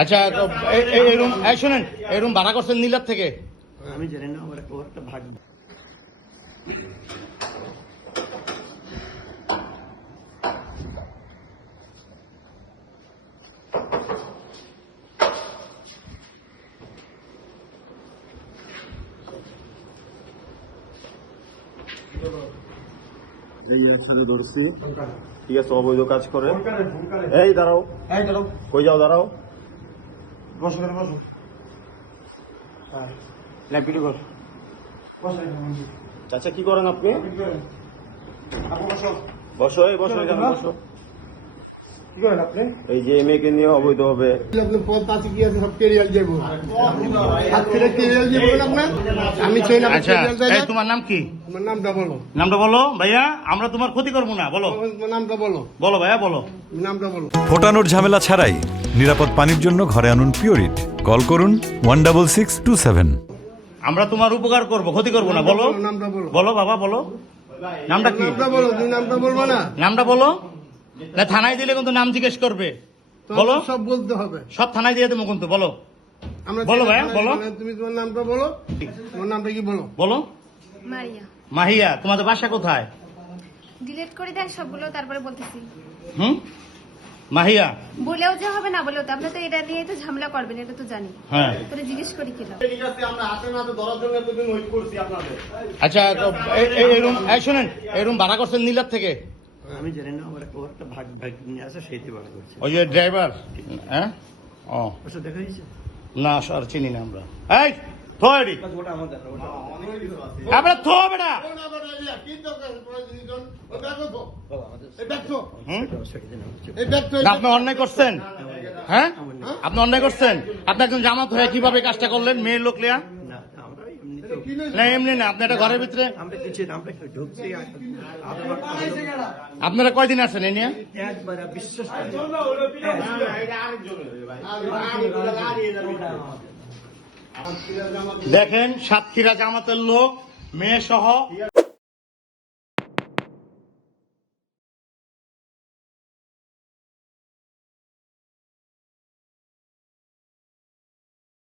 আচ্ছা এই রুম শুনেন, এই রুম ভাড়া করছেন নীলার থেকে? আমি জানি না, আমার একটা ভাগ। এই একসাথে ধরছি, ঠিক আছে, অবৈধ কাজ করে। এই দাঁড়াও, কই যাও, দাঁড়াও, বসো করে বসো, ভিডিও কর। আচ্ছা, কি করেন আপনি? বসো, এই বসো, এখানে বসো। কি করেন আপনি? এই যে মেয়েকে নিয়ে অবৈধ হবে। আচ্ছা, তোমার নাম কি? নামটা বলো। নামটা বলো ভাইয়া, আমরা তোমার ক্ষতি করবো না। বলো নামটা বলো। বলো ভাইয়া, বলো নামটা বলো। ফোটানোর ঝামেলা ছাড়াই নিরাপদ পানির জন্য ঘরে আনুন পিওরিট। কল করুন 16627। আমরা তোমার উপকার করবো, ক্ষতি করবো না। বলো নামটা বলো। বলো বাবা, বলো নামটা কি? নামটা বলো। তুমি নামটা বলবো না? নামটা বলো না, থানায় দিলে কিন্তু নাম জিজ্ঞেস করবে। বলো, সব বলতে হবে, সব থানায় দিয়ে দেবো কিন্তু। বলো আমরা বলো ভাইয়া, বলো। তুমি তোমার নামটা বলো। তোমার নামটা কি বলো? বলো। মারিয়া। মাহিয়া, তোমাদের বাসা কোথায়? ডিলিট করে দেন সবগুলো, তারপরে বলতেছি। মাহিয়া বলেও যে হবে, না বলেও তো আপনি তো এটা নিয়ে তো ঝামেলা করবেন, এটা তো জানি। হ্যাঁ, তোরে জিজ্ঞেস করি কি লাভ? ঠিক আছে, আমরা হাতে নাতে ধরার জন্য এতদিন ওয়েট করছি আপনাদের। আচ্ছা এই রুম শুনেন, এই রুম ভাড়া করছেন নীলার থেকে? আমি জানি না, আমার একটা ভাগ নিয়ে আছে, সেইতে ভাড়া করছে। ওই যে ড্রাইভার? হ্যাঁ, ও ওটা দেখা যাচ্ছে না, স্যার চিনি না আমরা। এই থোড়ি ওটা আমাদের, ওটা আমরা থো বেটা। আপনি অন্যায় করছেন। হ্যাঁ, আপনি অন্যায় করছেন। আপনি একজন জামাত হয়ে কিভাবে কাজটা করলেন? মেয়ের লোক লিয়া? না এমনি না, আপনি একটা ঘরের ভিতরে। আপনারা কয়দিন আছেন এই নিয়ে? দেখেন, সাতক্ষীরা জামাতের লোক, মেয়ে সহ।